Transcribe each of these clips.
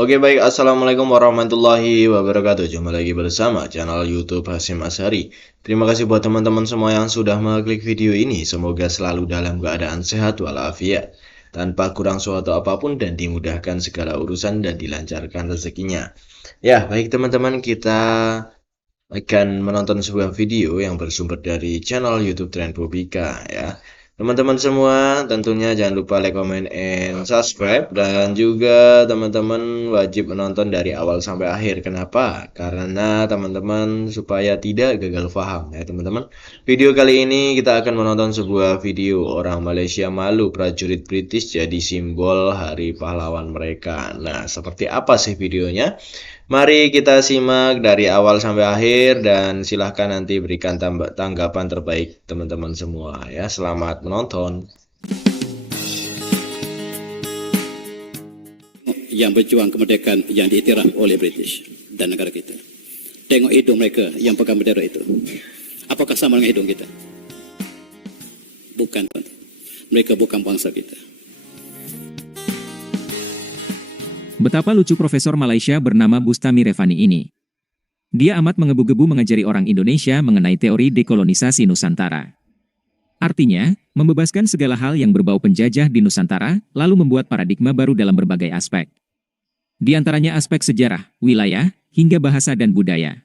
Oke baik, Assalamualaikum warahmatullahi wabarakatuh. Jumpa lagi bersama channel YouTube Hasyim Asyari. Terima kasih buat teman-teman semua yang sudah mengklik video ini. Semoga selalu dalam keadaan sehat walafiat, tanpa kurang suatu apapun dan dimudahkan segala urusan dan dilancarkan rezekinya. Ya, baik teman-teman, kita akan menonton sebuah video yang bersumber dari channel YouTube Trendphobika ya. Teman-teman semua tentunya jangan lupa like, comment, and subscribe, dan juga teman-teman wajib menonton dari awal sampai akhir. Kenapa? Karena teman-teman supaya tidak gagal paham ya teman-teman. Video kali ini kita akan menonton sebuah video orang Malaysia malu prajurit British jadi simbol hari pahlawan mereka. Nah, seperti apa sih videonya? Mari kita simak dari awal sampai akhir dan silahkan nanti berikan tanggapan terbaik teman-teman semua ya. Selamat menonton. Yang berjuang kemerdekaan yang diiktiraf oleh British dan negara kita. Tengok hidung mereka yang pegang bendera itu. Apakah sama dengan hidung kita? Bukan, tuan. Mereka bukan bangsa kita. Betapa lucu Profesor Malaysia bernama Bustami Revani ini. Dia amat menggebu-gebu mengajari orang Indonesia mengenai teori dekolonisasi Nusantara. Artinya, membebaskan segala hal yang berbau penjajah di Nusantara, lalu membuat paradigma baru dalam berbagai aspek. Di antaranya aspek sejarah, wilayah, hingga bahasa dan budaya.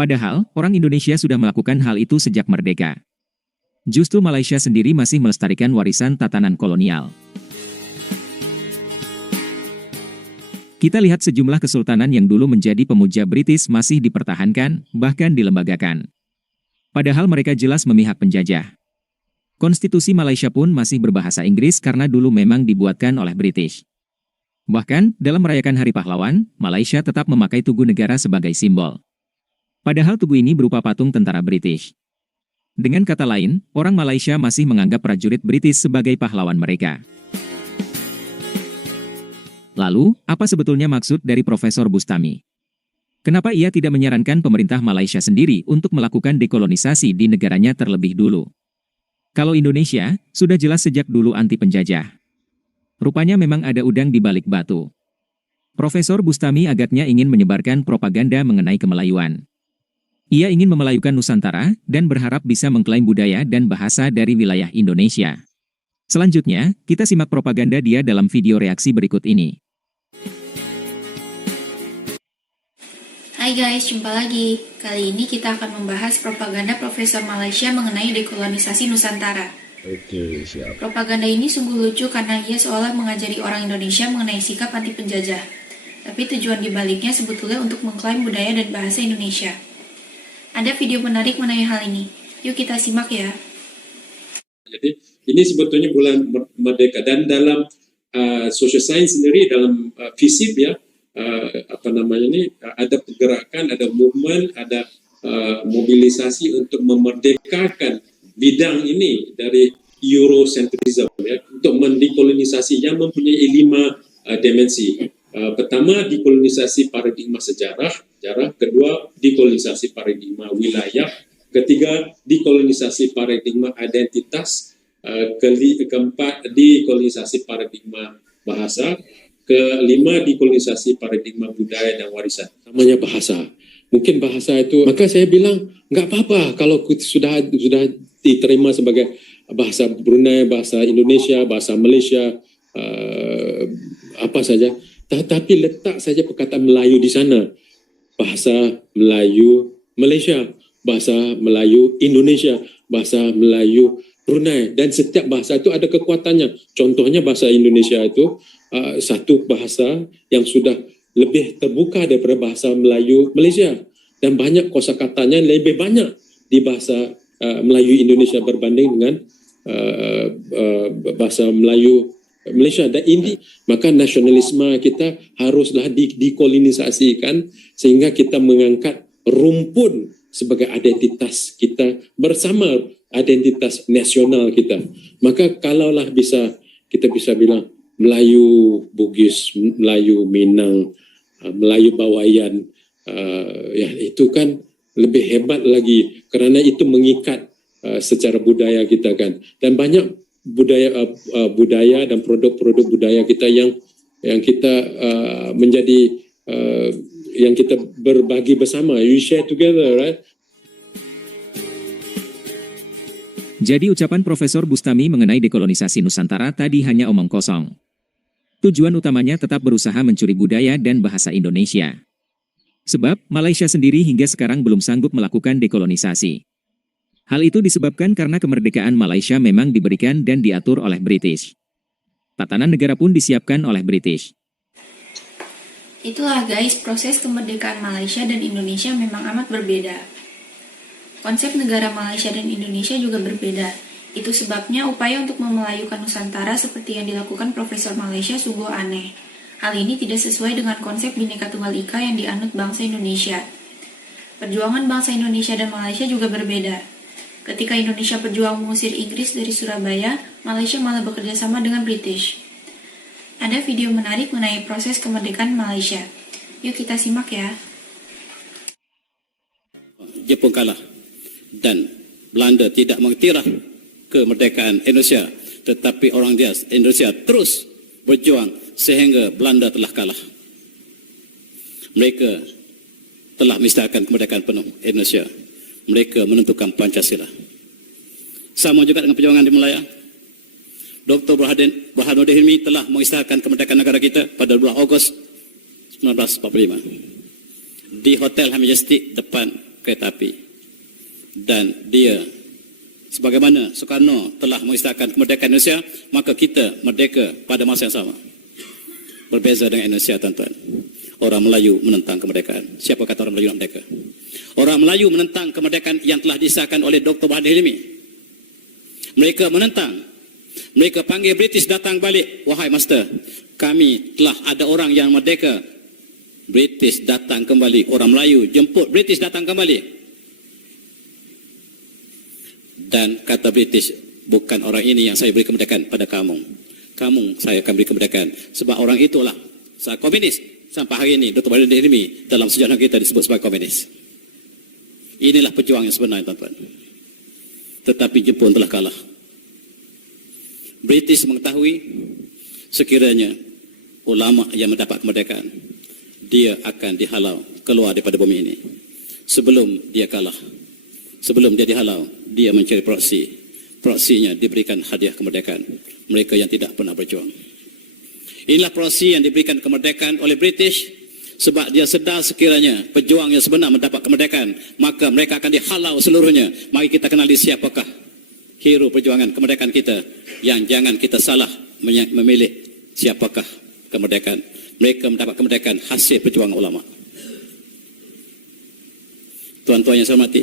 Padahal, orang Indonesia sudah melakukan hal itu sejak merdeka. Justru Malaysia sendiri masih melestarikan warisan tatanan kolonial. Kita lihat sejumlah kesultanan yang dulu menjadi pemuja British masih dipertahankan, bahkan dilembagakan. Padahal mereka jelas memihak penjajah. Konstitusi Malaysia pun masih berbahasa Inggris karena dulu memang dibuatkan oleh British. Bahkan, dalam merayakan Hari Pahlawan, Malaysia tetap memakai tugu negara sebagai simbol. Padahal tugu ini berupa patung tentara British. Dengan kata lain, orang Malaysia masih menganggap prajurit British sebagai pahlawan mereka. Lalu, apa sebetulnya maksud dari Profesor Bustami? Kenapa ia tidak menyarankan pemerintah Malaysia sendiri untuk melakukan dekolonisasi di negaranya terlebih dulu? Kalau Indonesia, sudah jelas sejak dulu anti penjajah. Rupanya memang ada udang di balik batu. Profesor Bustami agaknya ingin menyebarkan propaganda mengenai kemelayuan. Ia ingin memelayukan Nusantara dan berharap bisa mengklaim budaya dan bahasa dari wilayah Indonesia. Selanjutnya, kita simak propaganda dia dalam video reaksi berikut ini. Hai guys, jumpa lagi. Kali ini kita akan membahas propaganda Profesor Malaysia mengenai dekolonisasi Nusantara. Oke, siap. Propaganda ini sungguh lucu karena ia seolah mengajari orang Indonesia mengenai sikap anti penjajah. Tapi tujuan dibaliknya sebetulnya untuk mengklaim budaya dan bahasa Indonesia. Ada video menarik mengenai hal ini. Yuk kita simak ya. Jadi ini sebetulnya bulan merdeka, dan dalam social science sendiri, dalam FISIP ya, ada pergerakan, ada movement, ada mobilisasi untuk memerdekakan bidang ini dari Eurocentrism ya, untuk mendekolonisasi yang mempunyai 5 dimensi. Pertama, dekolonisasi paradigma sejarah, kedua dekolonisasi paradigma wilayah, ketiga dekolonisasi paradigma identitas, keempat dekolonisasi paradigma bahasa, kelima dekolonisasi paradigma budaya dan warisan. Namanya bahasa. Mungkin bahasa itu, maka saya bilang nggak apa-apa kalau sudah diterima sebagai bahasa Brunei, bahasa Indonesia, bahasa Malaysia, apa saja. Tapi letak saja perkataan Melayu di sana. Bahasa Melayu Malaysia, bahasa Melayu Indonesia, bahasa Melayu Brunei, dan setiap bahasa itu ada kekuatannya. Contohnya bahasa Indonesia itu satu bahasa yang sudah lebih terbuka daripada bahasa Melayu Malaysia, dan banyak kosakatanya lebih banyak di bahasa Melayu Indonesia berbanding dengan bahasa Melayu Malaysia. Dan ini maka nasionalisme kita haruslah dekolonisasikan sehingga kita mengangkat rumpun sebagai identitas kita bersama, identitas nasional kita. Maka kalaulah kita bisa bilang Melayu Bugis, Melayu Minang, Melayu Bawayan, ya itu kan lebih hebat lagi kerana itu mengikat secara budaya kita kan. Dan banyak budaya dan produk-produk budaya kita yang yang kita menjadi yang kita berbagi bersama. You share together, right? Jadi ucapan Profesor Bustami mengenai dekolonisasi Nusantara tadi hanya omong kosong. Tujuan utamanya tetap berusaha mencuri budaya dan bahasa Indonesia. Sebab, Malaysia sendiri hingga sekarang belum sanggup melakukan dekolonisasi. Hal itu disebabkan karena kemerdekaan Malaysia memang diberikan dan diatur oleh British. Tatanan negara pun disiapkan oleh British. Itulah guys, proses kemerdekaan Malaysia dan Indonesia memang amat berbeda. Konsep negara Malaysia dan Indonesia juga berbeda. Itu sebabnya upaya untuk memelayukan Nusantara seperti yang dilakukan Profesor Malaysia sungguh aneh. Hal ini tidak sesuai dengan konsep Bhinneka Tunggal Ika yang dianut bangsa Indonesia. Perjuangan bangsa Indonesia dan Malaysia juga berbeda. Ketika Indonesia berjuang mengusir Inggris dari Surabaya, Malaysia malah bekerja sama dengan British. Ada video menarik mengenai proses kemerdekaan Malaysia. Yuk kita simak ya. Jepun kalah dan Belanda tidak mengiktiraf kemerdekaan Indonesia, tetapi orang dia Indonesia terus berjuang sehingga Belanda telah kalah. Mereka telah mengisytiharkan kemerdekaan penuh Indonesia. Mereka menentukan Pancasila. Sama juga dengan perjuangan di Melaya. Dr. Burhanuddin Hilmi telah mengisytiharkan kemerdekaan negara kita pada bulan Ogos 1945 di Hotel Majestic depan kereta api. Dan dia, sebagaimana Soekarno telah mengisytiharkan kemerdekaan Indonesia, maka kita merdeka pada masa yang sama. Berbeza dengan Indonesia, tuan-tuan. Orang Melayu menentang kemerdekaan. Siapa kata orang Melayu nak merdeka? Orang Melayu menentang kemerdekaan yang telah disahkan oleh Dr. Burhanuddin Hilmi. Mereka menentang. Mereka panggil British datang balik. Wahai master, kami telah ada orang yang merdeka. British datang kembali. Orang Melayu jemput British datang kembali. Dan kata British, bukan orang ini yang saya beri kemerdekaan pada kamu. Kamu saya akan beri kemerdekaan. Sebab orang itulah saya komunis. Sampai hari ini Dr. Burhanuddin Hilmi dalam sejarah kita disebut sebagai komunis. Inilah perjuangan yang sebenarnya, tuan-tuan. Tetapi Jepun telah kalah. British mengetahui sekiranya ulama yang mendapat kemerdekaan, dia akan dihalau keluar daripada bumi ini. Sebelum dia kalah, sebelum dia dihalau, dia mencari proksi. Proksinya diberikan hadiah kemerdekaan. Mereka yang tidak pernah berjuang. Inilah proksi yang diberikan kemerdekaan oleh British. Sebab dia sedar sekiranya pejuang yang sebenar mendapat kemerdekaan, maka mereka akan dihalau seluruhnya. Mari kita kenali siapakah hero perjuangan kemerdekaan kita. Yang jangan kita salah memilih siapakah kemerdekaan. Mereka mendapat kemerdekaan hasil perjuangan ulama. Tuan-tuan yang saya hormati,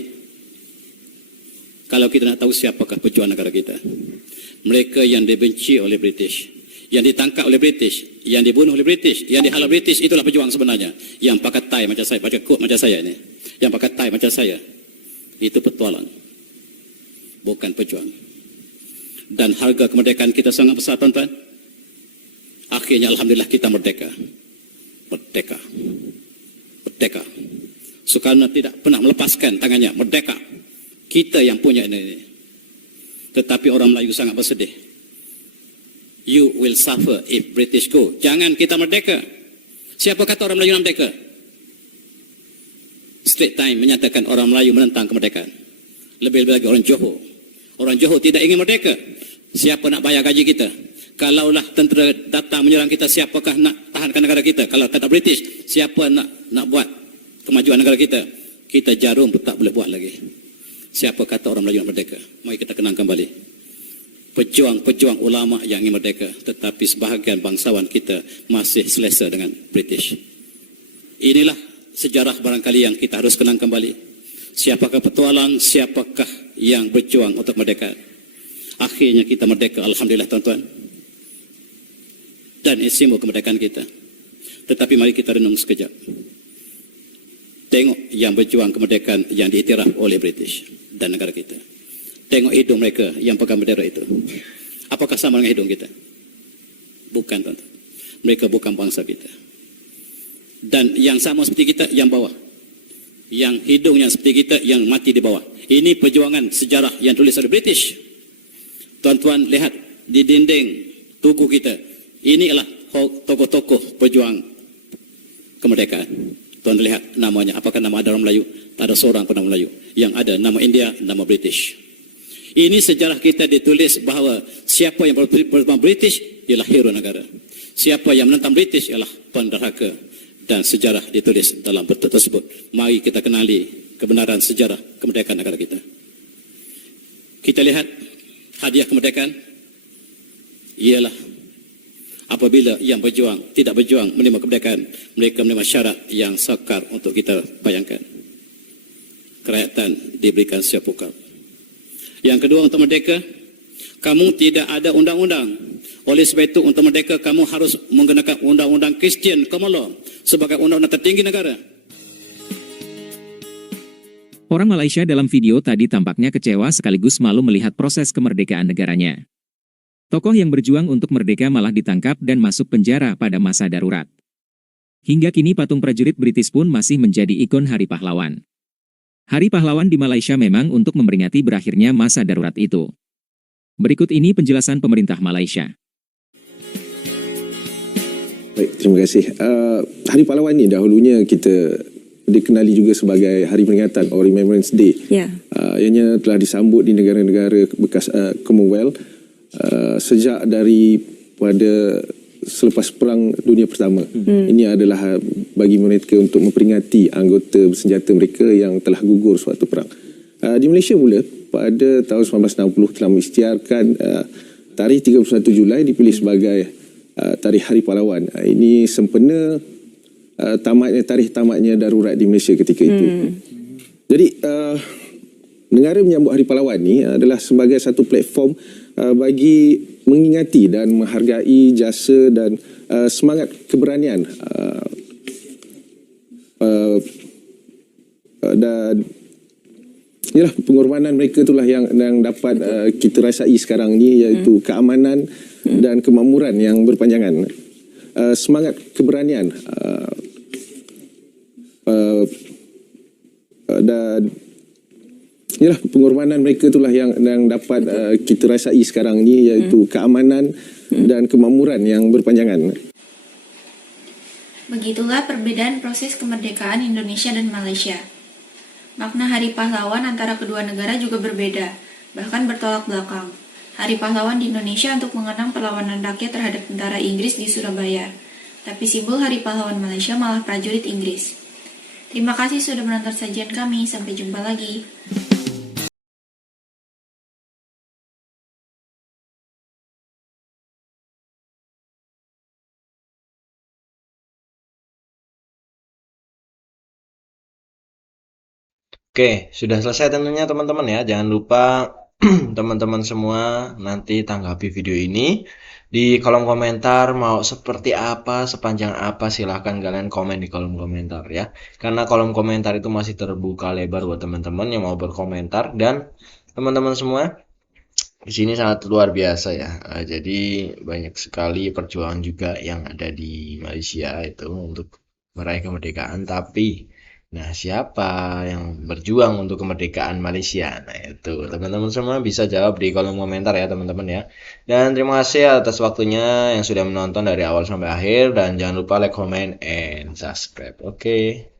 kalau kita nak tahu siapakah pejuang negara kita, mereka yang dibenci oleh British, yang ditangkap oleh British, yang dibunuh oleh British, yang dihalau British, itulah pejuang sebenarnya. Yang pakai tie macam saya, pakai coat macam saya ini, yang pakai tie macam saya, itu petualang, bukan pejuang. Dan harga kemerdekaan kita sangat besar, tuan-tuan. Akhirnya alhamdulillah kita merdeka. Merdeka. Merdeka. Soekarno tidak pernah melepaskan tangannya, merdeka. Kita yang punya ini. Tetapi orang Melayu sangat bersedih. You will suffer if British go. Jangan kita merdeka. Siapa kata orang Melayu nak merdeka? Straight Time menyatakan orang Melayu menentang kemerdekaan. Lebih-lebih lagi orang Johor. Orang Johor tidak ingin merdeka. Siapa nak bayar gaji kita? Kalaulah tentera datang menyerang kita, siapakah nak tahankan negara kita? Kalau tak ada British, siapa nak buat kemajuan negara kita? Kita jarum pun tak boleh buat lagi. Siapa kata orang Melayu nak merdeka? Mari kita kenang kembali. Pejuang-pejuang ulama yang ingin merdeka, tetapi sebahagian bangsawan kita masih selesa dengan British. Inilah sejarah barangkali yang kita harus kenang kembali. Siapakah petualang, siapakah yang berjuang untuk merdeka? Akhirnya kita merdeka, alhamdulillah, tuan-tuan. Dan ini simbol kemerdekaan kita. Tetapi mari kita renung sekejap. Tengok yang berjuang kemerdekaan yang diiktiraf oleh British dan negara kita. Tengok hidung mereka yang pegang bendera itu. Apakah sama dengan hidung kita? Bukan, tuan-tuan. Mereka bukan bangsa kita. Dan yang sama seperti kita, yang bawah. Yang hidungnya seperti kita, yang mati di bawah. Ini perjuangan sejarah yang tulis oleh British. Tuan-tuan lihat di dinding tugu kita. Inilah tokoh-tokoh pejuang kemerdekaan. Tuan lihat namanya, apakah nama ada orang Melayu? Tak ada seorang pun nama Melayu. Yang ada nama India, nama British. Ini sejarah kita ditulis bahawa siapa yang bersama British ialah hero negara. Siapa yang menentang British ialah penderhaka. Dan sejarah ditulis dalam bentuk tersebut. Mari kita kenali kebenaran sejarah kemerdekaan negara kita. Kita lihat hadiah kemerdekaan ialah apabila yang berjuang, tidak berjuang menerima kemerdekaan, mereka menerima syarat yang sukar untuk kita bayangkan. Kerakyatan diberikan sepukar. Yang kedua, untuk merdeka, kamu tidak ada undang-undang. Oleh sebab itu, untuk merdeka, kamu harus menggunakan undang-undang Christian Common Law sebagai undang-undang tertinggi negara. Orang Malaysia dalam video tadi tampaknya kecewa sekaligus malu melihat proses kemerdekaan negaranya. Tokoh yang berjuang untuk merdeka malah ditangkap dan masuk penjara pada masa darurat. Hingga kini patung prajurit British pun masih menjadi ikon Hari Pahlawan. Hari Pahlawan di Malaysia memang untuk memperingati berakhirnya masa darurat itu. Berikut ini penjelasan pemerintah Malaysia. Baik, terima kasih. Hari Pahlawan ni dahulunya kita dikenali juga sebagai Hari Peringatan atau Remembrance Day. Ya. Ianya telah disambut di negara-negara bekas Commonwealth sejak daripada selepas Perang Dunia Pertama. Ini adalah bagi mereka untuk memperingati anggota bersenjata mereka yang telah gugur suatu perang. Di Malaysia mula pada tahun 1960 telah mengisytiharkan tarikh 31 Julai dipilih sebagai tarikh Hari Pahlawan. Ini sempena tarikh tamatnya darurat di Malaysia ketika itu. Jadi negara menyambut Hari Pahlawan ni adalah sebagai satu platform bagi mengingati dan menghargai jasa dan semangat keberanian dan inilah pengorbanan mereka itulah yang dapat kita rasai sekarang ni, iaitu keamanan dan kemakmuran yang berpanjangan. Semangat keberanian dan inilah pengorbanan mereka itulah yang dapat kita rasai sekarang ni, iaitu keamanan dan kemakmuran yang berpanjangan. Begitulah perbedaan proses kemerdekaan Indonesia dan Malaysia. Makna Hari Pahlawan antara kedua negara juga berbeda, bahkan bertolak belakang. Hari Pahlawan di Indonesia untuk mengenang perlawanan rakyat terhadap tentara Inggris di Surabaya. Tapi simbol Hari Pahlawan Malaysia malah prajurit Inggris. Terima kasih sudah menonton sajian kami, sampai jumpa lagi. Oke, sudah selesai tentunya teman-teman ya. Jangan lupa teman-teman semua nanti tanggapi video ini di kolom komentar, mau seperti apa, sepanjang apa, silahkan kalian komen di kolom komentar ya. Karena kolom komentar itu masih terbuka lebar buat teman-teman yang mau berkomentar, dan teman-teman semua di sini sangat luar biasa ya. Jadi banyak sekali perjuangan juga yang ada di Malaysia itu untuk meraih kemerdekaan, tapi nah, siapa yang berjuang untuk kemerdekaan Malaysia? Nah, itu teman-teman semua bisa jawab di kolom komentar ya teman-teman ya. Dan terima kasih atas waktunya yang sudah menonton dari awal sampai akhir, dan jangan lupa like, comment, and subscribe. Oke.